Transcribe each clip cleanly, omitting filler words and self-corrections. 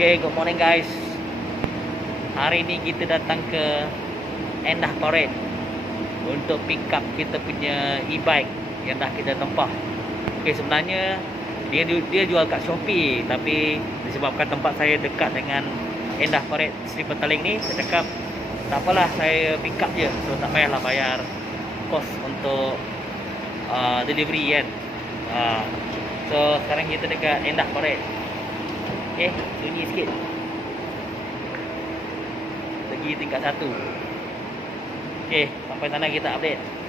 Okay, good morning guys. Hari ini kita datang ke Endah Parade untuk pick up kita punya e-bike yang dah kita tempah. Okay, sebenarnya dia jual kat Shopee, tapi disebabkan tempat saya dekat dengan Endah Parade Seri Petaling ni, saya cakap tak apalah, saya pick up je. So tak payahlah bayar kos untuk delivery kan. So sekarang kita dekat Endah Parade. Okay, sunyi sikit. Lagi tingkat 1. Okay, sampai sana kita update.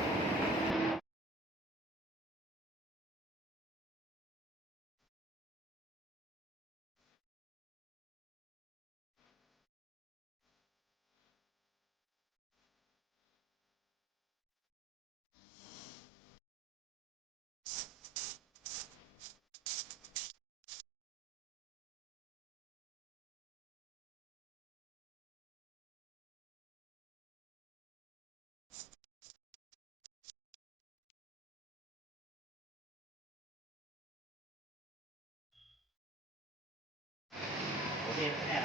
Okay, ya.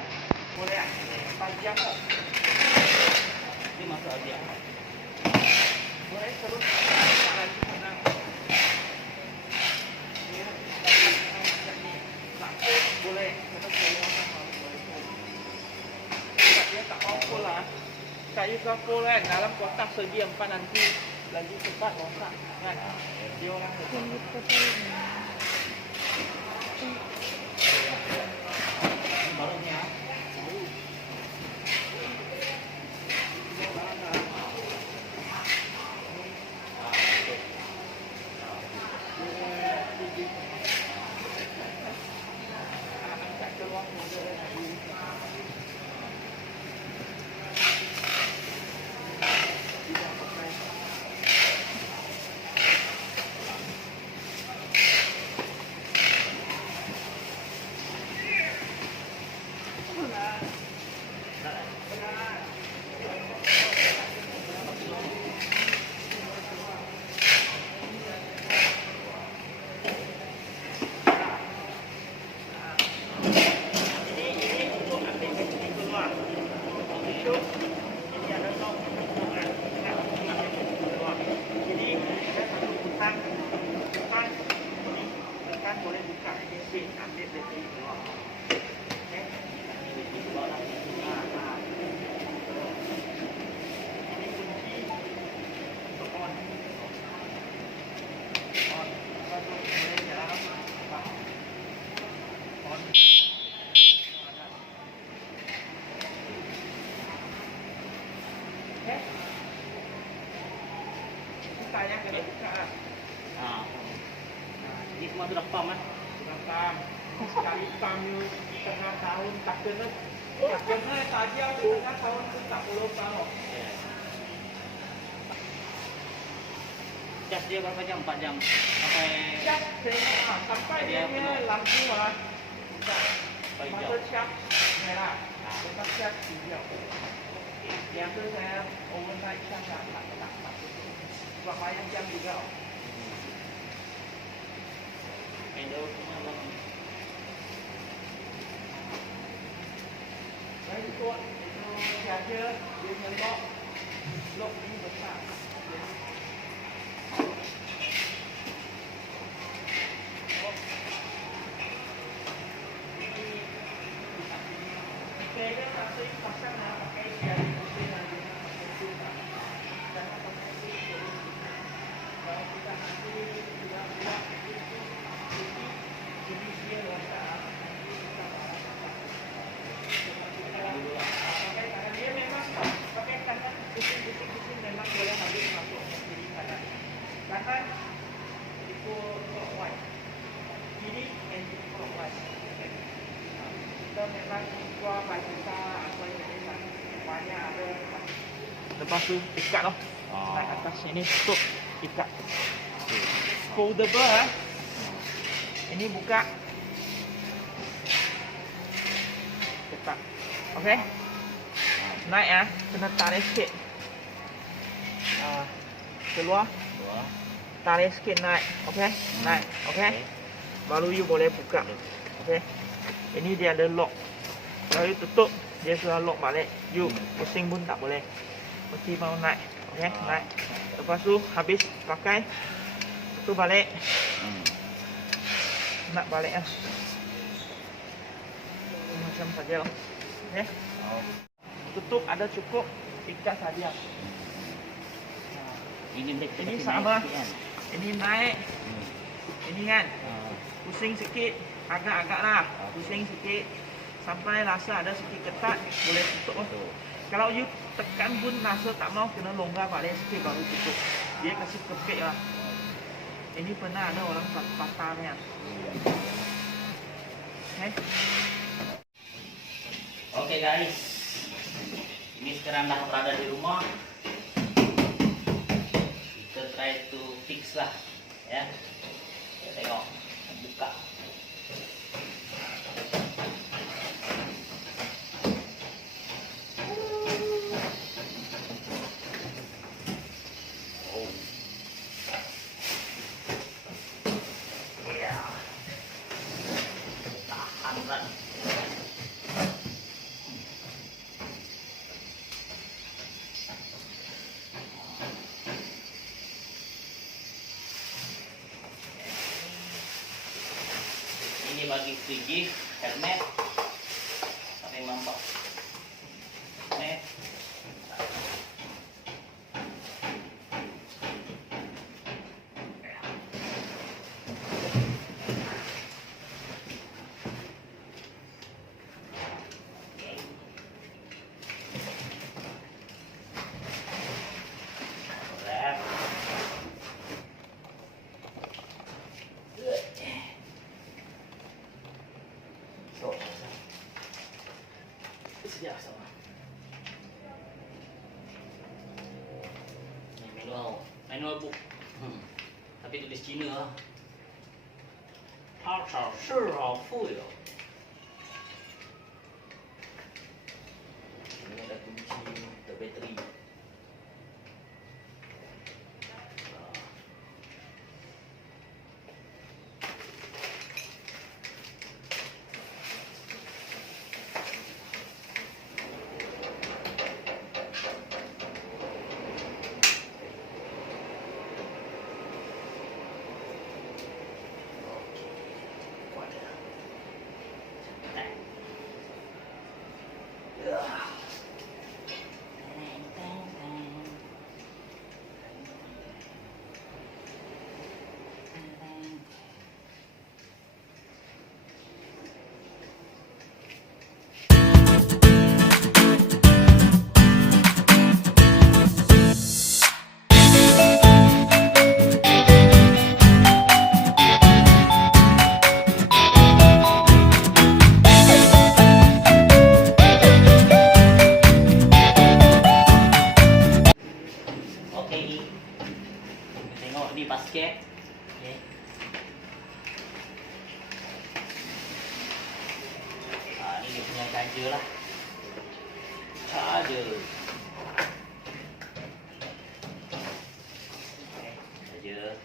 Boleh tak? Panjang tak? Ini masuk aja. Boleh terus lagi senang. Boleh. Dia tak power lah. Saya kapur kan dalam kotak segi 4 nanti lagi cepat rosak kan. Dia orang barunya. Tanya kena buka lah. Ini semua sudah pam kan? Sudah pam. Sekali pam ni tengah tahun tak kena. Tak kena tajam tengah tahun tu tak perlu pam. Jas dia berapa jam? 4 jam sampai jas sampai dia punya lampu lah. Masa cap merah. Lepas cap hijau. Yang tu saya overnight cap tak. Sebab bayang jam juga. Handle punya lock ni. Saya ikut itu jaga dia punya lock ni besar. Saya kan saya pasang nak pakai jari mesin dan jangan pakai mesin. Kalau kita nanti tidak buat jadi dia rasa pakai tangan dia memang pakai tangan pusing memang boleh habis masuk kiri kanan. Kanan ikut clockwise, kiri and clockwise. Kita memang keluar bahasa apa yang banyak ada. Lepas tu ikat loh. Naik atas sini tutup ikat. Foldable lah. Ini buka. Ketak. Okey. Naik ah, kena tarik sikit. Keluar. Tarik sikit naik. Okey. Naik. Okey. Baru you boleh buka. Okey. Ini dia ada lock. Kalau you tutup, dia sudah lock balik. You pusing pun tak boleh. Mesti mau naik. Okey, naik. Lepas tu habis pakai, tu balik. Nak balik lah. Macam saja. Okey. Tutup ada cukup, ikat saja. Ini sama. Ini naik. Ini kan. Pusing sikit, agak-agak lah. Pusing sikit. Sampai rasa ada sikit ketat, boleh tutup. Kalau you tekan pun rasa tak mau, kena longgar balik sikit baru tutup. Dia kasih kepek lah. Ini pernah ada orang patahnya. Okay. Oke guys, ini sekarang dah berada di rumah. Kita try to fix lah, ya. Kita tengok, buka. Ini bagi segi helmet sampai mampak helmet. Sekejap sama. Ini manual book. Tapi tulis Cina lah. 二小时好富有. Ini ada kunci untuk bateri. Tengok ni basket. Okay. Ni dia punya charger lah. Charger. Okay, charger.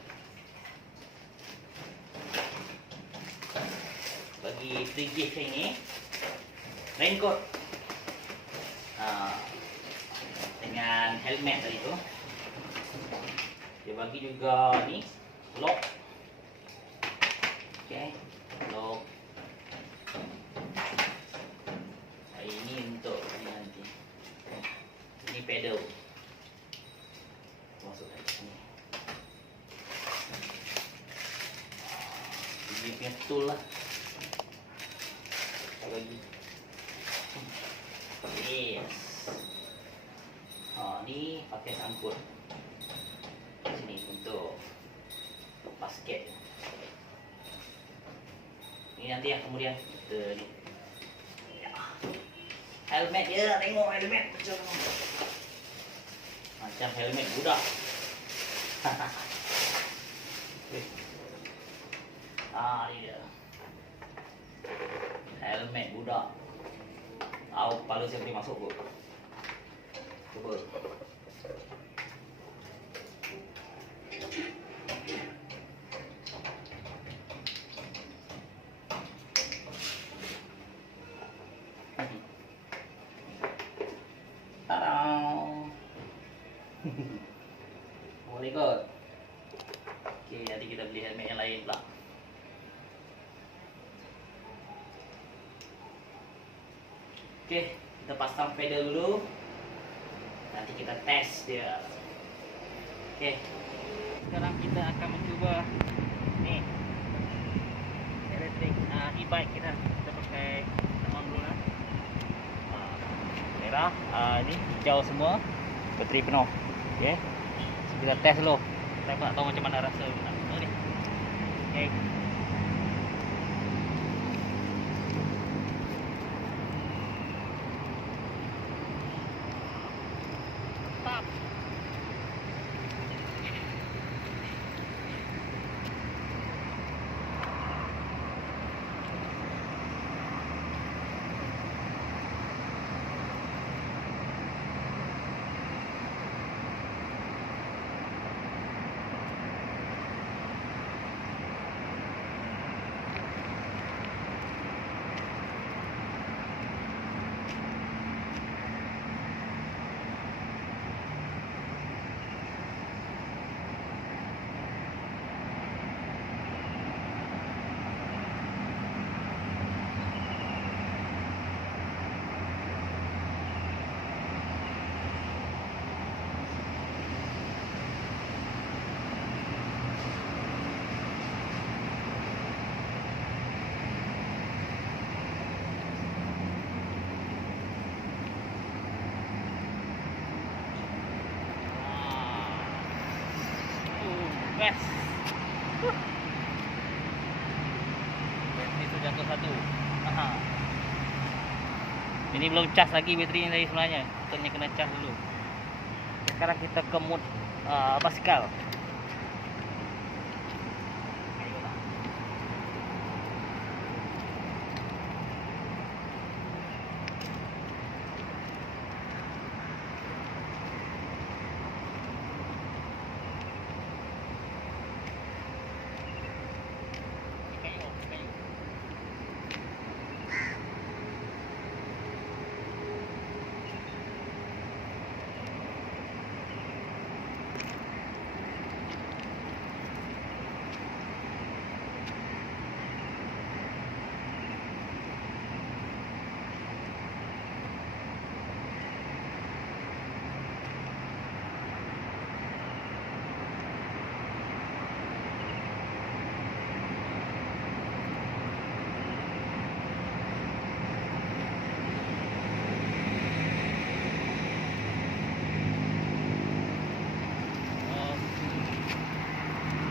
Bagi frigate saya ni raincoat. Dengan helmet tadi tu. Dia bagi juga ni lock. Okey, lock. Ini untuk ni nanti. Ini pedal. Masuk kat sini. Ini punya tool lah. Lagi. Yes. Ni pakai sangkut. Sini untuk basket. Ini nanti yang kemudian kita ni. Ya. Helmet dia nak tengok helmet macam helmet budak. Ini dia. Helmet budak. Tahu kepala saya boleh masuk kot. Cuba. kot. Okey, jadi kita beli helmet yang lain pula. Okey, kita pasang pedal dulu. Nanti kita test dia. Okey. Sekarang kita akan mencuba ni elektrik e-bike kita. Kita pakai tamang dulu lah. Merah, ini hijau semua. Bateri penuh. Okey. So, kita test dulu. Saya pun tak tahu macam mana rasa nak guna ni. Okey. Stop. Best. Bateri tu jatuh satu. Aha. Ini belum cas lagi bateri ni dari sebenarnya. Kita kena cas dulu. Sekarang kita ke mode basikal.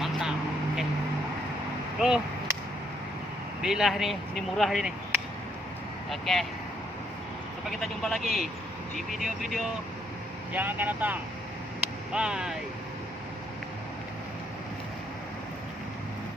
Mantap. Okey. Bro. Bila ni murah je ni. Okey. Sampai kita jumpa lagi di video-video yang akan datang. Bye.